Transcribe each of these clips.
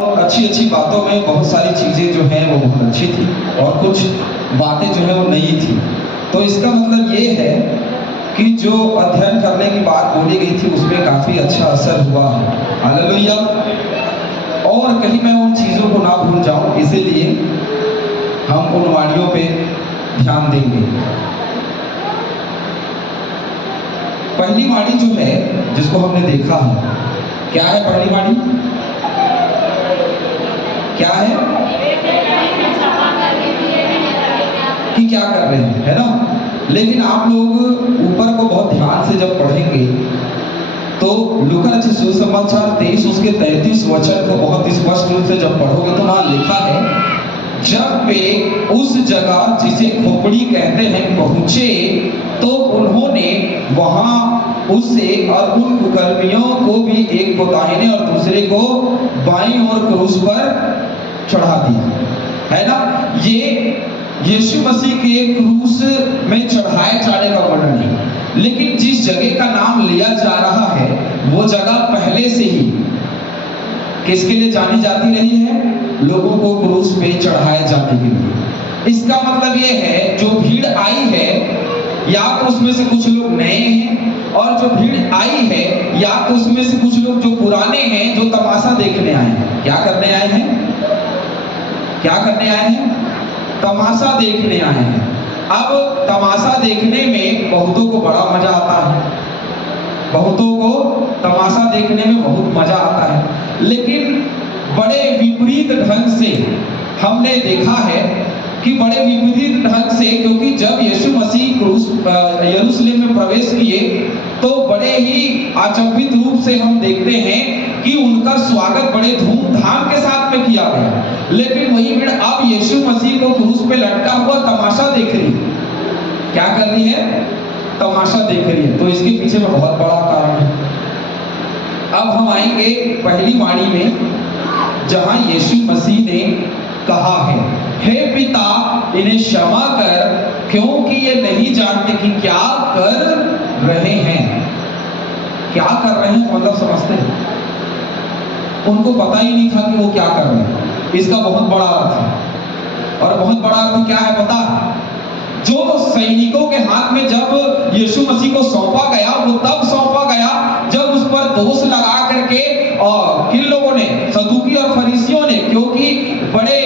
अच्छी अच्छी बातों में बहुत सारी चीज़ें जो हैं वो बहुत अच्छी थी और कुछ बातें जो है वो नहीं थी। तो इसका मतलब ये है कि जो अध्ययन करने की बात बोली गई थी उसमें काफ़ी अच्छा असर हुआ है। हालेलुया। और कहीं मैं उन चीज़ों को ना भूल जाऊं, इसीलिए हम उन वाणियों पे ध्यान देंगे। पहली वाणी जो है जिसको हमने देखा है, क्या है पहली वाणी? क्या है कि क्या कर रहे हैं, है ना? लेकिन आप लोग ऊपर को बहुत ध्यान से जब पढ़ेंगे तो लूका रचित सुसमाचार 23 उसके 33 वचन को बहुत स्पष्ट रूप से जब पढ़ोगे तो वहां लिखा है, जब वे उस जगह जिसे खोपड़ी कहते हैं पहुंचे तो उन्होंने वहां उसे और उन कुकर्मियों को भी, एक को दाहिने और दूसरे को बाईं ओर क्रूस पर चढ़ा दिया। है ना? ये यीशु मसीह के क्रूस में चढ़ाए जाने का वर्णन है। लेकिन जिस जगह का नाम लिया जा रहा है वो जगह पहले से ही किसके लिए जानी जाती रही है? लोगों को क्रूस पे चढ़ाए जाने के लिए। इसका मतलब ये है जो भीड़ आई है, या तो उसमें से कुछ लोग नए हैं, और जो भीड़ आई है या तो उसमें से कुछ लोग जो पुराने हैं, जो तमाशा देखने आए हैं। क्या करने आए हैं? क्या करने आए हैं? तमाशा देखने आए हैं। अब तमाशा देखने में बहुतों को बड़ा मजा आता है, बहुतों को तमाशा देखने में बहुत मजा आता है, लेकिन बड़े विपरीत ढंग से हमने देखा है कि बड़े विपरीत ढंग से, क्योंकि जब यीशु मसीह क्रूस यरूशलेम में प्रवेश किए तो बड़े ही अचंभित रूप से हम देखते हैं कि उनका स्वागत बड़े धूमधाम के साथ में किया गया। लेकिन वही भीड़ अब यीशु मसीह को क्रूस पे लटका हुआ तमाशा देख रही है। क्या कर रही है? तमाशा देख रही है। तो इसके पीछे में बहुत बड़ा कारण है। अब हम आएंगे पहली वाणी में, जहां यीशु मसीह ने कहा है, हे पिता इन्हें क्षमा कर क्योंकि ये नहीं जानते कि क्या कर रहे हैं। क्या कर रहे हैं मतलब समझते हैं? उनको पता ही नहीं था कि वो क्या कर रहे हैं। इसका बहुत बड़ा अर्थ है। और बहुत बड़ा अर्थ क्या है पता है? जो सैनिकों के हाथ में जब यीशु मसीह को सौंपा गया, वो तब सौंपा गया जब उस पर दोष लगा करके किन लोगों ने? सदूकी और फरीसियों ने। क्योंकि बड़े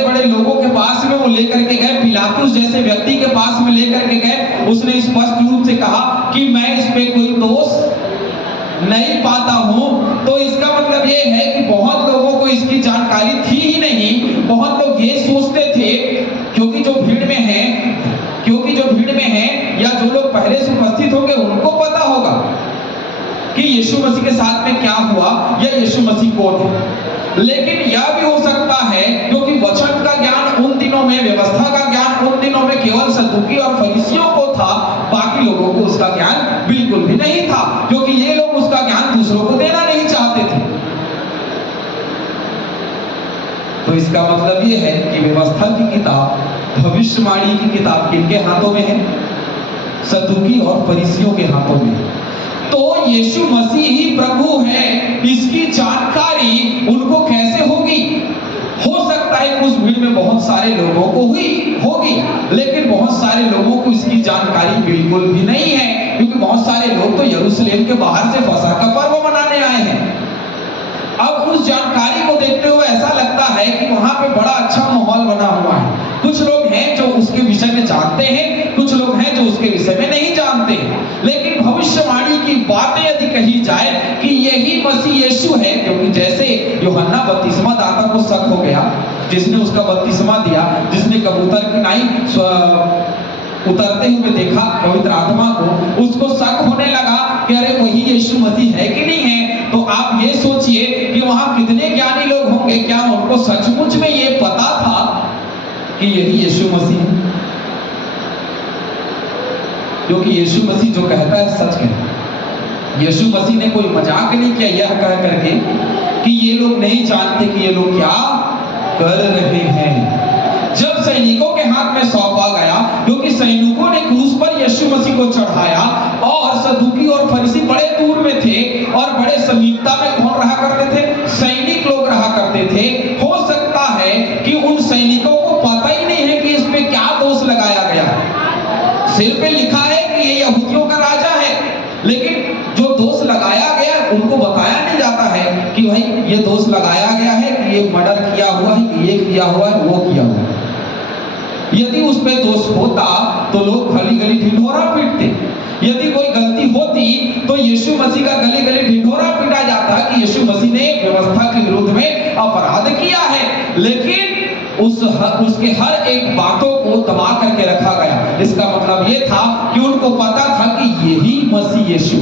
बड़े लोगों के पास में वो लेकर के गए, पिलातुस जैसे व्यक्ति के पास में लेकर के गए। उसने स्पष्ट रूप से कहा कि मैं इस पे कोई दोष नहीं पाता हूं। तो इसका मतलब ये है कि बहुत लोगों को इसकी जानकारी थी ही नहीं। बहुत लोग ये सोचते थे, क्योंकि जो भीड़ में हैं या जो लोग पहले से उपस्थित होंगे उनको पता होगा कि यीशु मसीह के साथ में क्या हुआ या यीशु मसीह कौन है। लेकिन यह भी हो सकता है क्योंकि वचन का ज्ञान उन दिनों में, व्यवस्था का ज्ञान उन दिनों में केवल सदूकी और फरीसियों को था, बाकी लोगों को उसका ज्ञान बिल्कुल भी नहीं था, क्योंकि ये लोग उसका ज्ञान दूसरों को देना नहीं चाहते थे। तो इसका मतलब ये है कि व्यवस्था की किताब, भविष्यवाणी की किताब किनके हाथों में है? सदूकी और फरीसियों के हाथों में। तो यीशु मसीह ही प्रभु है, इसकी जानकारी उनको कैसे होगी? हो सकता है उस भीड़ में बहुत सारे लोगों को होगी, लेकिन बहुत सारे लोगों को इसकी जानकारी बिल्कुल भी नहीं है, क्योंकि बहुत सारे लोग तो यरूशलेम के बाहर से फसह का पर्व मनाने आए हैं। अब उस जानकारी को देखते हुए ऐसा लगता है कि वहां पे बड़ा अच्छा माहौल बना हुआ है। कुछ लोग हैं जो उसके विषय में जानते हैं, कुछ लोग हैं जो उसके विषय में नहीं जानते। लेकिन भविष्यवाणी की बातें यदि कही जाए कि यही मसीह यीशु है, क्योंकि जैसे यूहन्ना बपतिस्मा दाता को शक हो गया, जिसने उसका बपतिस्मा दिया, जिसने कबूतर की नाई उतरते हुए देखा पवित्र आत्मा को, उसको शक होने लगा कि अरे वही यीशु मसीह है कि नहीं है। तो आप ये सोचिए कि वहां कितने ज्ञानी लोग होंगे, क्या उनको सचमुच में ये पता था कि यही यीशु मसीह है? क्योंकि यीशु मसीह जो कहता है सच कहता है। यीशु मसीह ने कोई मजाक नहीं किया यह कह करके कि ये लोग नहीं जानते कि ये लोग क्या कर रहे हैं। जब सैनिकों के हाथ में सौंपा गया, क्योंकि सैनिकों ने क्रूस पर यीशु मसीह को चढ़ाया, और सदूकी और फरीसी बड़े दूर में थे और बड़े समीपता में कौन रहा करते थे? सैनिक भाई ये दोष लगाया गया है कि ये मर्डर किया हुआ है, कि ये किया हुआ है, वो किया हुआ है। यदि उस पे दोष होता तो लोग गली गली ढिढोरा पीटते। यदि कोई गलती होती तो यीशु मसीह का गली गली ढिढोरा पीटा जाता कि यीशु मसीह ने व्यवस्था के विरुद्ध में अपराध किया है। लेकिन उसके हर एक बातों को दबा करके रखा गया। इसका मतलब ये था कि उनको पता था कि यही मसीह यीशु,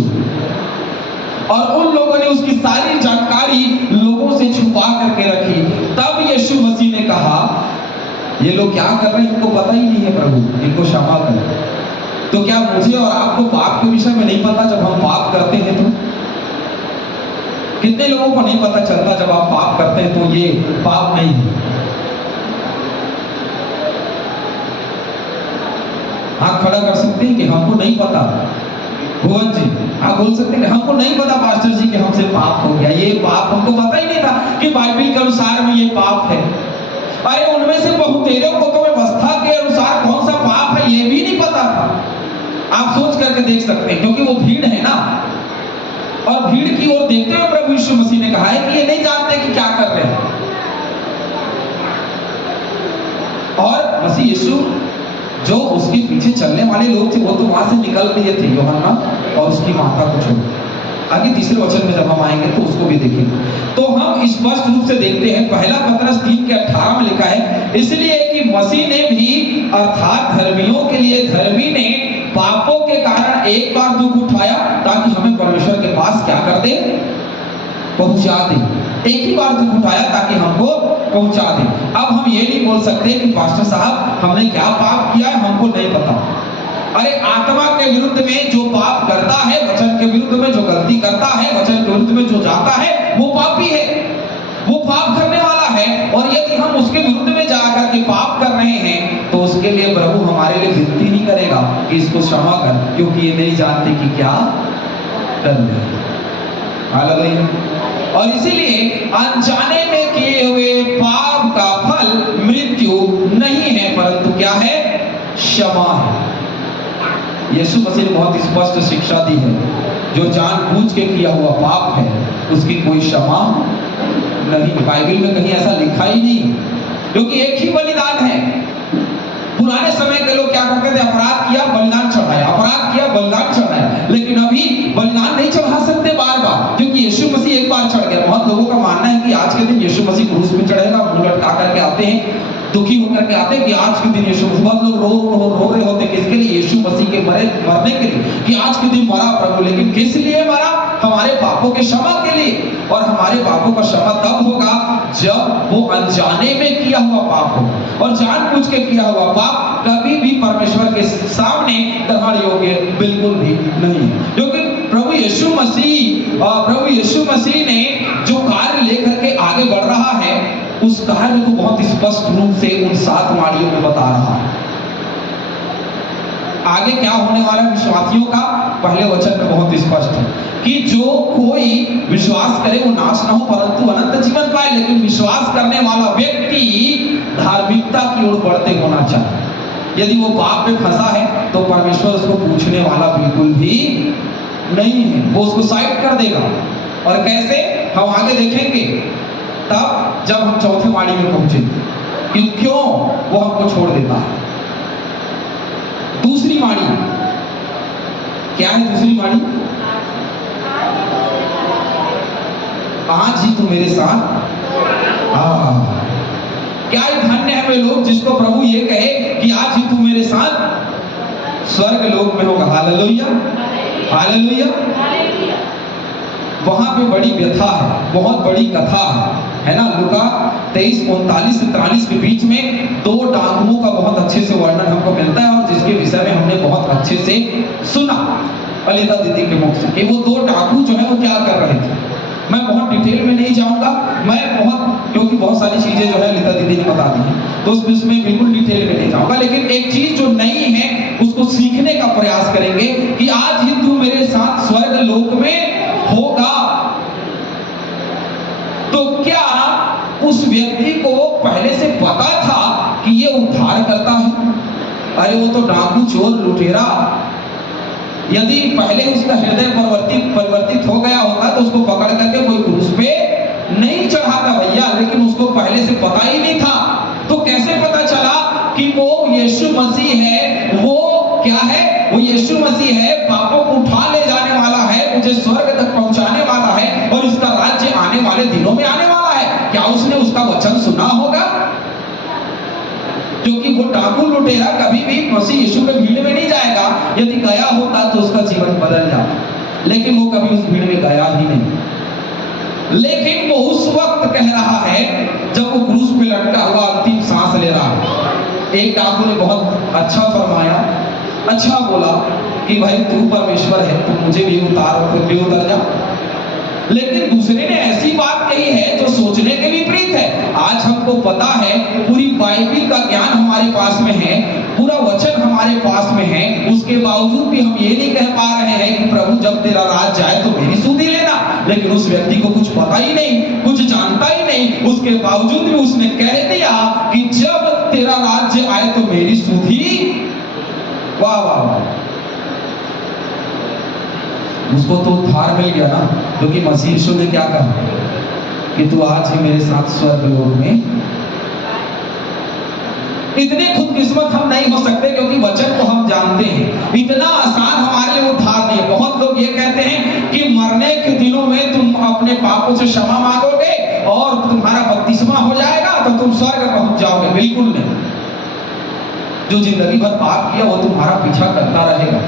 और उन लोगों ने उसकी सारी जानकारी लोगों से छुपा करके रखी। तब यीशु मसीह ने कहा, ये लोग क्या कर रहे हैं, इनको पता ही नहीं है प्रभु, इनको क्षमा करो। तो क्या मुझे और आपको पाप के विषय में नहीं पता जब हम पाप करते हैं तो? कितने लोगों को नहीं पता चलता जब आप पाप करते हैं तो ये पाप नहीं है? आप खड़ा कर सकते हैं कि हमको नहीं पता। भुवन जी आप बोल सकते हैं कि हमको नहीं पता पास्टर जी कि हमसे पाप हो गया, ये पाप हमको पता ही नहीं था कि बाइबल के अनुसार में ये पाप है। अरे उनमें से बहुतेरों को तो व्यवस्था के अनुसार कौन सा पाप है ये भी नहीं पता था। आप सोच करके देख सकते हैं, क्योंकि वो भीड़ है ना, और भीड़ की ओर देखते हुए प्रभु यीशु मसीह ने कहा है कि ये नहीं जानते कि क्या कर रहे हैं। और मसीह यीशु जो उसके पीछे चलने वाले लोग थे वो तो वहां से निकल लिए थे, यूहन्ना और उसकी माता को छोड़। आगे तीसरे वचन में जब हम आएंगे तो उसको भी देखेंगे। तो हम स्पष्ट रूप से देखते हैं, पहला पतरस 3:18 में लिखा है, इसलिए कि मसीह ने भी अर्थात धर्मियों के लिए धर्मी ने पापों के कारण एक बार दुख उठाया ताकि हमें परमेश्वर के पास क्या कर दे, पहुंचा दे। एक ही बार दुख उठाया ताकि हमको पहुंचा दे। अब हम ये नहीं बोल सकते कि पास्टर साहब हमने क्या पाप किया है हमको नहीं पता। अरे आत्मा के विरुद्ध में जो पाप करता है, वचन के विरुद्ध में जो गलती करता है, वचन के विरुद्ध में जो जाता है, वो पापी है, वो पाप करने वाला है। और यदि हम उसके विरुद्ध में जाकर के पाप कर रहे हैं तो उसके लिए प्रभु हमारे लिए विनती नहीं करेगा कि इसको क्षमा कर, क्योंकि ये नहीं जानते कि क्या कर रहे हैं। हालेलुया। और इसीलिए अनजाने में किए हुए पाप का फल मृत्यु नहीं है, परंतु क्या है, क्षमा है। यीशु मसीह ने बहुत स्पष्ट शिक्षा दी है, जो जानबूझ के किया हुआ पाप है उसकी कोई क्षमा नहीं। बाइबल में कहीं ऐसा लिखा ही नहीं, क्योंकि एक ही बलिदान है। पुराने समय के लोग क्या करते थे, अपराध किया बलिदान चढ़ाया, अपराध किया बलिदान चढ़ाया। लेकिन अभी बलिदान नहीं चढ़ा सकते बार बार, क्योंकि यीशु मसीह एक बार चढ़ गया। बहुत लोगों का मानना है कि आज के दिन यीशु मसीह क्रूस पे चढ़ेगा, मुंह लटका करके आते हैं, दुखी होकर के आते हैं कि आज के दिन यीशु मसीह, बहुत लोग रो रहे होते किसके लिए, यीशु मसीह के मरने के लिए, कि आज के दिन मरा प्रभु। लेकिन किस लिए मरा, हमारे पापों के क्षमा के लिए। और हमारे पापों का क्षमा तब होगा जब वो अनजाने में किया हुआ पाप हो, और जानबूझ के किया हुआ पाप कभी भी परमेश्वर के सामने ग्रहण योग्य बिल्कुल भी नहीं। क्योंकि प्रभु यीशु मसीह ने जो कार्य लेकर के आगे बढ़ रहा है, उस कार्य को बहुत स्पष्ट रूप से उन 7 वाणियों में बता रहा है। आगे क्या होने वाला है विश्वासियों का, पहले वचन में बहुत स्पष्ट है कि जो कोई विश्वास करे वो नाश न हो परंतु अनंत जीवन पाए। लेकिन विश्वास करने वाला व्यक्ति धार्मिकता की ओर बढ़ते होना चाहिए। यदि वो पाप में फंसा है तो परमेश्वर उसको पूछने वाला बिल्कुल भी नहीं है, वो उसको साइड कर देगा। और कैसे, हम आगे देखेंगे तब जब हम चौथे वाणी में पहुंचे कि क्यों वो हमको छोड़ देता है। दूसरी वाणी क्या है, दूसरी वाणी, आज ही तू मेरे साथ। क्या धन्य है वे लोग जिसको प्रभु ये कहे कि आज ही तू मेरे साथ स्वर्ग लोक में होगा। Hallelujah, hallelujah. वहां पे बड़ी व्यथा है, बहुत बड़ी कथा है ना। लूका 23:39 से 43 के बीच में 2 डाकुओं का बहुत अच्छे से वर्णन हमको मिलता है, और जिसके विषय में हमने बहुत अच्छे से सुना ललिता दीदी के मुख से कि वो 2 डाकू जो है वो क्या कर रहे थे। मैं बहुत डिटेल में नहीं जाऊंगा, क्योंकि बहुत सारी चीजें जो है ललिता दीदी ने बता दी है, तो उसमें बिल्कुल डिटेल में नहीं जाऊंगा। लेकिन एक चीज जो नई है उसको सीखने का प्रयास करेंगे कि आज ही तू मेरे साथ स्वर्ग लोक में होगा। तो क्या उस व्यक्ति को पहले से पता था कि ये उद्धार करता है? अरे वो तो डाकू, चोर, लुटेरा, यदि पहले उसका हृदय परिवर्तित हो गया होता तो उसको पकड़ करके कोई क्रूस पे दिनों में आने वाला है, क्या उसने उसका वचन सुना होगा? क्योंकि वो डाकू लुटेरा कभी भी मसीह यीशु के भीड़ में नहीं जाएगा। यदि गया होता तो उसका जीवन बदल जाता, लेकिन वो कभी उस भीड़ में गया ही नहीं। लेकिन वो उस वक्त कह रहा है जब वो क्रूस पे लटका हुआ अंतिम सांस ले रहा है। एक डाकू ने बहुत अच्छा फरमाया, अच्छा बोला कि भाई तू परमेश्वर है, तू मुझे भी उतर जा। लेकिन दूसरे ने ऐसी बात कही है जो सोचने के विपरीत है। आज हमको पता है, पूरी बाइबिल का ज्ञान हमारे पास में है, पूरा वचन हमारे पास में है, उसके बावजूद भी हम ये नहीं कह पा रहे हैं कि प्रभु जब तेरा राज जाए तो मेरी सुधि लेना। लेकिन उस व्यक्ति को कुछ पता ही नहीं, कुछ जानता ही नहीं, उसके बावजूद भी उसने कह दिया कि जब तेरा राज्य आए तो मेरी सुधि। वाह वाह वाह, उसको तो उद्धार मिल गया ना, क्योंकि मसीह यीशु ने क्या कहा कि तू आज ही मेरे साथ स्वर्ग लोक में। इतने खुदकिस्मत हम नहीं हो सकते, क्योंकि वचन को हम जानते हैं। इतना आसान हमारे लिए उद्धार नहीं है। बहुत लोग ये कहते हैं कि मरने के दिनों में तुम अपने पापों से क्षमा मांगोगे और तुम्हारा बपतिस्मा हो जाएगा तो तुम स्वर्ग पहुंच जाओगे। बिल्कुल नहीं। जो जिंदगी भर पाप किया वो तुम्हारा पीछा करता रहेगा,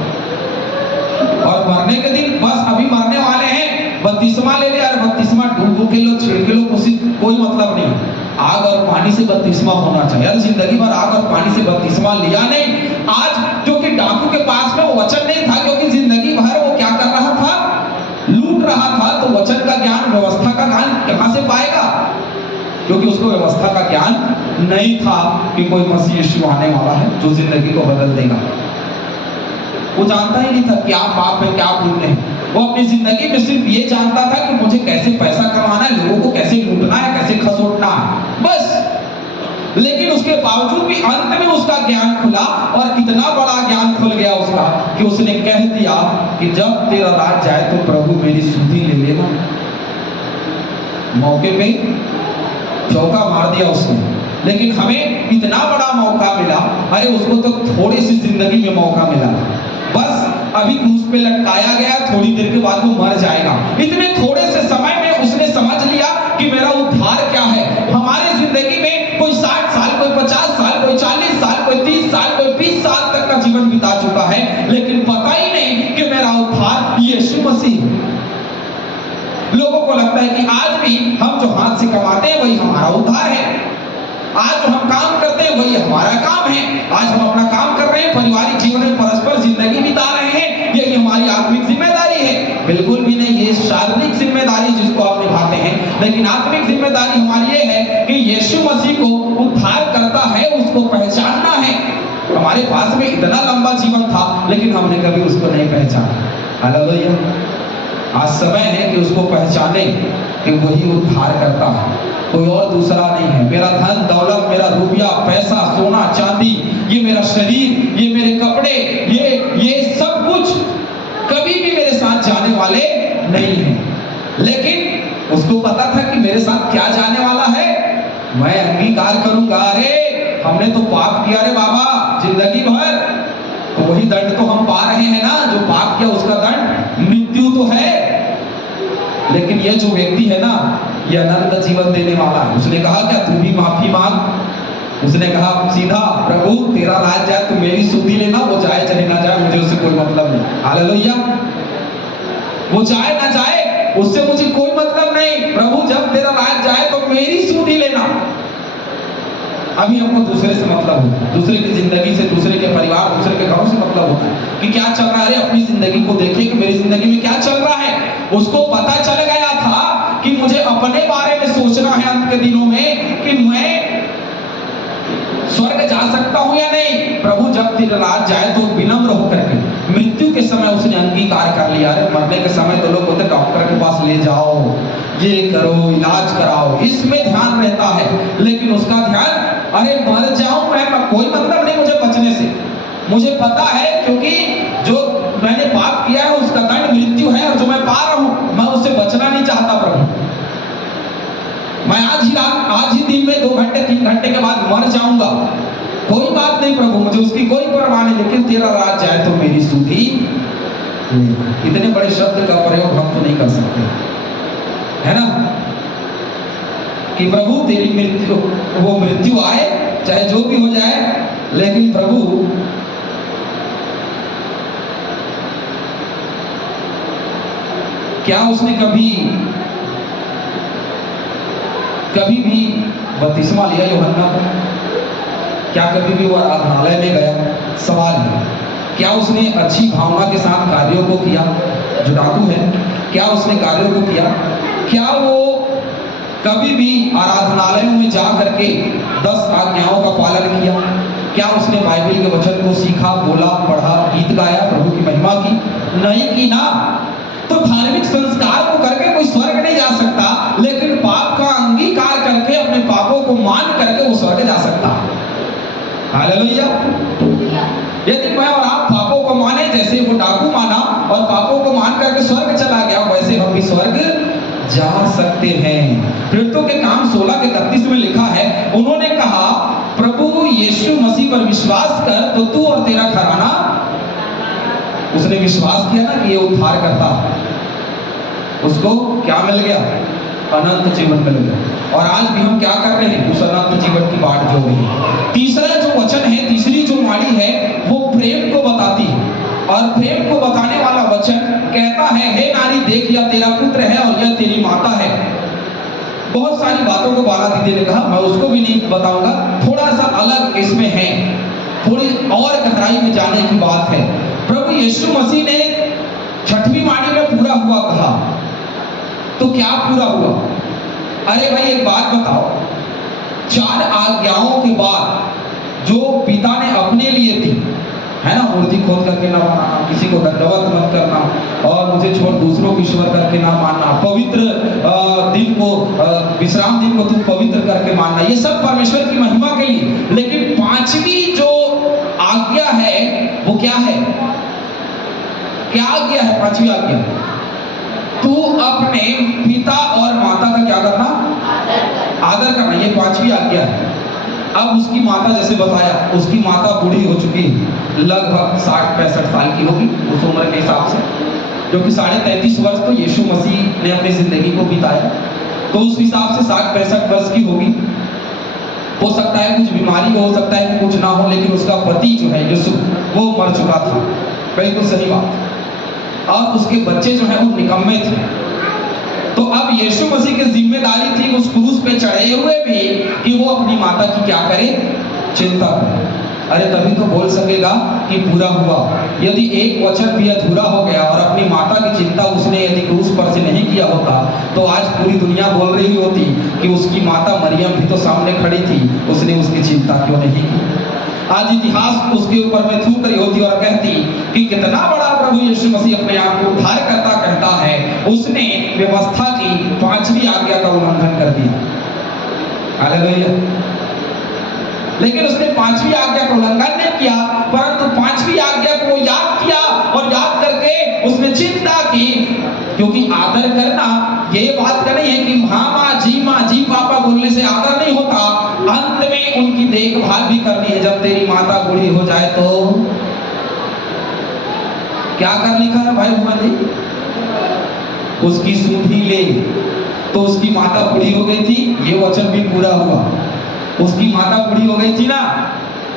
और मरने के दिन बस अभी मरने वाले हैं, बपतिस्मा ले ले, और बपतिस्मा डूब के लो, छिड़के लो, कोई मतलब नहीं। आग और पानी से बपतिस्मा होना चाहिए। यार जिंदगी भर आग और पानी से बपतिस्मा लिया नहीं। आज जो कि डाकू के पास में वो वचन नहीं था, क्योंकि जिंदगी भर वो क्या कर रहा था, लूट रहा था, तो वचन का ज्ञान, व्यवस्था का ज्ञान कहां से पाएगा? क्योंकि उसको व्यवस्था का ज्ञान नहीं था कि कोई मसीह यीशु आने वाला है जो जिंदगी को बदल देगा। वो जानता ही नहीं था क्या पाप है, क्या पुण्य है। वो अपनी जिंदगी में सिर्फ ये जानता था कि मुझे कैसे पैसा कमाना है, लोगों को कैसे लूटना है, कैसे खसोटना है, बस। लेकिन उसके बावजूद भी अंत में उसका ज्ञान खुला, और कितना बड़ा ज्ञान खुल गया उसका कि उसने कह दिया कि जब तेरा राज जाए तो प्रभु मेरी सुधि ले लेना। मौके पे चौका मार दिया उसने। लेकिन हमें इतना बड़ा मौका मिला, अरे उसको तो थोड़ी सी जिंदगी में मौका मिला, बस अभी क्रूस पे लटकाया गया, थोड़ी देर के बाद वो मर जाएगा। इतने थोड़े से समय में उसने समझ लिया कि मेरा उद्धार क्या है। हमारे जिंदगी में कोई 60 साल, कोई 50 साल, कोई 40 साल, कोई 30 साल, कोई 20 साल तक का जीवन बिता चुका है, लेकिन पता ही नहीं कि मेरा उद्धार यीशु मसीह। लोगों को लगता है कि आज भी हम जो हाथ से कमाते हैं वही हमारा उद्धार है, आज जो हम काम करते हैं वही हमारा काम है, आज हम अपना काम कर रहे हैं, पारिवारिक जीवन में परस्पर जिंदगी बिता रहे हैं, यही हमारी आत्मिक जिम्मेदारी है। बिल्कुल भी नहीं, ये शारीरिक जिम्मेदारी जिसको आप निभाते हैं, लेकिन आत्मिक जिम्मेदारी हमारी ये है कि यीशु मसीह को उद्धार करता है, उसको पहचानना है। हमारे पास में इतना लंबा जीवन था, लेकिन हमने कभी उसको नहीं पहचाना। हालेलुया। आज समय है कि उसको पहचाने कि वही उद्धार करता है, कोई और दूसरा नहीं है। मेरा धन दौलत, मेरा रुपया पैसा, सोना चांदी, ये मेरा शरीर, ये मेरे कपड़े, ये सब कुछ कभी भी मेरे साथ जाने वाले नहीं हैं। लेकिन उसको पता था कि मेरे साथ क्या जाने वाला है। मैं अंगीकार करूंगा, अरे हमने तो पाप किया रे बाबा जिंदगी भर, तो वही दंड तो हम पा रहे हैं ना, जो पाप किया उसका दंड मृत्यु तो है। लेकिन ये जो व्यक्ति है ना, ये अनंत जीवन देने वाला है। उसने कहा क्या तू भी माफी मांग? उसने कहा सीधा, प्रभु तेरा राज जाए तो मेरी सुधि लेना, वो जाए चाहे ना जाए मुझे उससे कोई मतलब नहीं। हालेलुया। वो जाए ना जाए उससे मुझे कोई मतलब नहीं, प्रभु जब तेरा राज जाए तो मेरी सुधि लेना। अभी हमको दूसरे से मतलब होता है, दूसरे की जिंदगी से, दूसरे के परिवार, दूसरे के घरों से मतलब होता है कि क्या चल रहा है। अपनी जिंदगी को देखिए कि मेरी जिंदगी में क्या चल रहा है। उसको पता चल गया था कि मुझे अपने बारे में सोचना है अंत के दिनों में कि मैं स्वर्ग जा सकता हूं या नहीं। प्रभु जब तेरा राज जाए तो विनम्र होकर के, मृत्यु के समय उसने अंगीकार कर लिया। अरे मरने के समय तो लोग बोलते डॉक्टर के पास ले जाओ, ये करो, इलाज कराओ, इसमें ध्यान रहता है। लेकिन उसका ध्यान, अरे मर जाऊं मैं, कोई मतलब नहीं मुझे बचने से। मुझे पता है क्योंकि जो मैंने पाप किया है उसका दंड मृत्यु है, और जो मैं पा रहा हूं मैं उससे बचना नहीं चाहता। प्रभु मैं आज ही दिन में 2 घंटे 3 घंटे के बाद मर जाऊंगा, कोई बात नहीं प्रभु, मुझे उसकी कोई परवाह नहीं, लेकिन तेरा राज जाए तो मेरी सुधि। इतने बड़े शब्द का प्रयोग हम तो नहीं कर सकते, है ना। कि प्रभु तेरी मृत्यु, वो मृत्यु आए चाहे जो भी हो जाए, लेकिन प्रभु क्या उसने कभी भी बपतिस्मा लिया यूहन्ना को? क्या कभी भी वो आराधनालय में गया? सवाल है। क्या उसने अच्छी भावना के साथ कार्यों को किया? जो डाकू है, क्या उसने कार्यों को किया? क्या वो कभी भी आराधनालयों में जा करके 10 आज्ञाओं का पालन किया? क्या उसने बाइबल के वचन को सीखा, बोला, पढ़ा, गीत गाया, प्रभु की महिमा की? नहीं की ना। तो धार्मिक संस्कार को करके कोई स्वर्ग नहीं जा सकता, लेकिन पाप का अंगीकार करके अपने पापों को मान करके वो स्वर्ग जा सकता है। हालेलुया। यदि मैं और आप पापों को माने, जैसे वो डाकू माना और पापों को मान करके स्वर्ग चला गया, वैसे हम भी स्वर्ग जा सकते हैं। प्रेरितों के काम 16 के 31 में लिखा है, उन्होंने कहा प्रभु यीशु मसीह पर विश्वास कर तो तू और तेरा घराना। उसने विश्वास किया ना कि ये उद्धार करता है, उसको क्या मिल गया? अनंत जीवन मिल गया। और आज भी हम क्या कर रहे हैं? उस अनंत जीवन की बाट जो रही है। तीसरा जो वचन है, तीसरी जो वाणी है, वो प्रेम को बताती है। और प्रेम को बताने वाला वचन कहता है, हे नारी देख, यह तेरा पुत्र है और यह तेरी माता है। बहुत सारी बातों को बाला दीदी ने कहा, मैं उसको भी नहीं बताऊंगा, थोड़ा सा अलग इसमें है, थोड़ी और गहराई में जाने की बात है। प्रभु यीशु मसीह ने 6वीं वाणी में पूरा हुआ कहा, तो क्या पूरा हुआ? अरे भाई एक बात बताओ, 4 आज्ञाओं के बाद जो पिता ने अपने लिए दी है ना, मूर्ति खोद करके ना बनाना, किसी को दंडवत मत करना, और मुझे छोड़ दूसरों को ईश्वर करके ना मानना, पवित्र दिन को, विश्राम दिन को तुम पवित्र करके मानना, ये सब परमेश्वर की महिमा के लिए। लेकिन 5वीं जो आज्ञा है वो क्या है? क्या आज्ञा है 5वीं आज्ञा? तू अपने पिता और माता का क्या करना? आदर करना। ये 5वीं आज्ञा है। अब उसकी माता, जैसे बताया, उसकी माता बूढ़ी हो चुकी, लगभग 60-65 साल की होगी उस उम्र के हिसाब से, जो कि 33.5 वर्ष तो यीशु मसीह ने अपनी जिंदगी को बिताया, तो उस हिसाब से 60-65 वर्ष की होगी। हो सकता है कुछ बीमारी हो सकता है कि कुछ ना हो, लेकिन उसका पति जो है यीशु, वो मर चुका था। बिल्कुल सही बात। और उसके बच्चे जो है वो निकम्मे थे। तो अब यीशु मसीह की जिम्मेदारी थी उस क्रूस पे चढ़े हुए भी कि वो अपनी माता की क्या करे? चिंता करे। अरे तभी तो बोल सकेगा कि पूरा हुआ। यदि एक वचन भी अधूरा हो गया और अपनी माता की चिंता उसने यदि क्रूस पर से नहीं किया होता, तो आज पूरी दुनिया बोल रही होती कि उसकी माता मरियम भी तो सामने खड़ी थी, उसने उसकी चिंता क्यों नहीं की। आज इतिहास उसके ऊपर में थूक रही होती और कहती कि कितना बड़ा प्रभु यीशु मसीह अपने आप को उद्धार करता कहता है, उसने व्यवस्था की 5वीं आज्ञा का उल्लंघन कर दिया। हालेलुया। लेकिन उसने 5वीं आज्ञा का उल्लंघन नहीं किया, परंतु 5वीं आज्ञा को याद किया और याद करके उसने चिंता की। क्योंकि आदर करना ये बात का नहीं है कि माँ जी पापा बोलने से आदर नहीं होता, अंत में उनकी देखभाल भी करनी है। जब तेरी माता बूढ़ी हो जाए तो क्या कर लिखा है भाई जी? उसकी सुधि ले। तो उसकी माता बूढ़ी हो गई थी, ये वचन भी पूरा हुआ। उसकी माता बूढ़ी हो गई थी ना,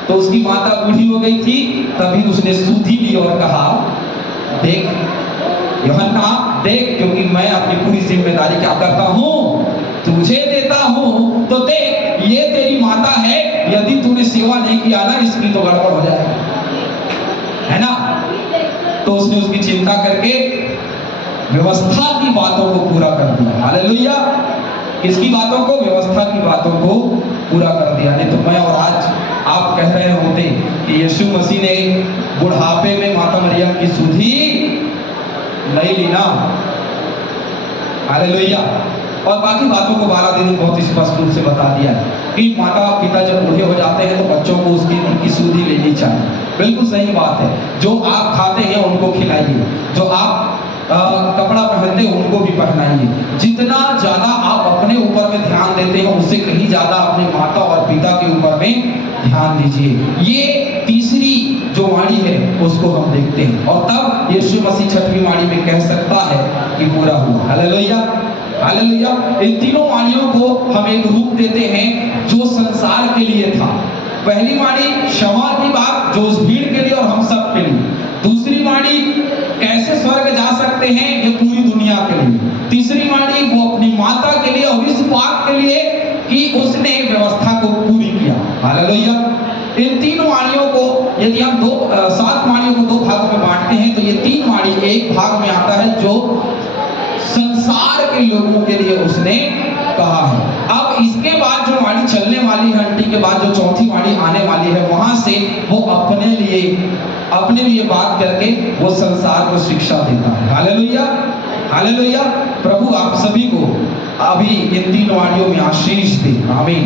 तो उसकी माता बूढ़ी हो गई थी, तभी उसने सुधि ली और कहा, देख यूहन्ना देख, क्योंकि मैं अपनी पूरी जिम्मेदारी क्या करता हूँ? तुझे देता हूँ, तो देख ये तेरी माता है, यदि तूने सेवा नहीं किया ना, इसकी तो गड़बड़ हो जाएगी, है ना। तो उसने उसकी चिंता करके व्यवस्था की बातों को पूरा कर दिया। हालेलुया। किसकी बातों को? व्यवस्था की बातों को पूरा कर दिया। नहीं तो मैं और आज आप कह रहे होते कि यीशु मसीह ने बुढ़ापे में माता मरियम की सुधि नहीं ली ना। हालेलुया। और बाकी बातों को 12 दिन बहुत स्पष्ट रूप से बता दिया कि माता पिता जब बूढ़े हो जाते हैं तो बच्चों को उनकी सुधि लेनी चाहिए। बिल्कुल सही बात है। जो आप खाते हैं उनको खिलाइए, जो आप कपड़ा पहनते हैं उनको भी पहनाइए। जितना ज्यादा आप अपने ऊपर में ध्यान देते हैं, उससे कहीं ज्यादा अपनी माता और पिता के ऊपर में ध्यान दीजिए। ये तीसरी जो वाणी है उसको हम देखते हैं, और तब यीशु मसीह 6वीं वाणी में कह सकता है कि पूरा हुआ। हालेलुया। हालेलुया। इन तीनों वाणियों को हम एक रूप देते हैं जो संसार के लिए था। पहली वाणी क्षमा की बात जो उस भीड़ के लिए और हम सब के लिए। दूसरी वाणी कैसे स्वर्ग जा सकते हैं ये पूरी दुनिया के लिए। तीसरी वाणी वो अपनी माता के लिए और इस बात के लिए कि उसने व्यवस्था को पूरी किया। हालेलुया। इन तीन वाणियों को यदि हम 7 वाणियों को 2 भागों में बांटते हैं तो ये 3 वाणी एक भाग में आता है जो संसार के लोगों के लिए उसने कहा है। अब इसके बाद जो वाणी चलने वाली है, घंटी के बाद जो चौथी वाणी आने वाली है, वहां से वो अपने लिए बात करके वो संसार को शिक्षा देता है। Hallelujah, hallelujah. प्रभु आप सभी को अभी इन 3 वाणियों में आशीष दे। आमीन।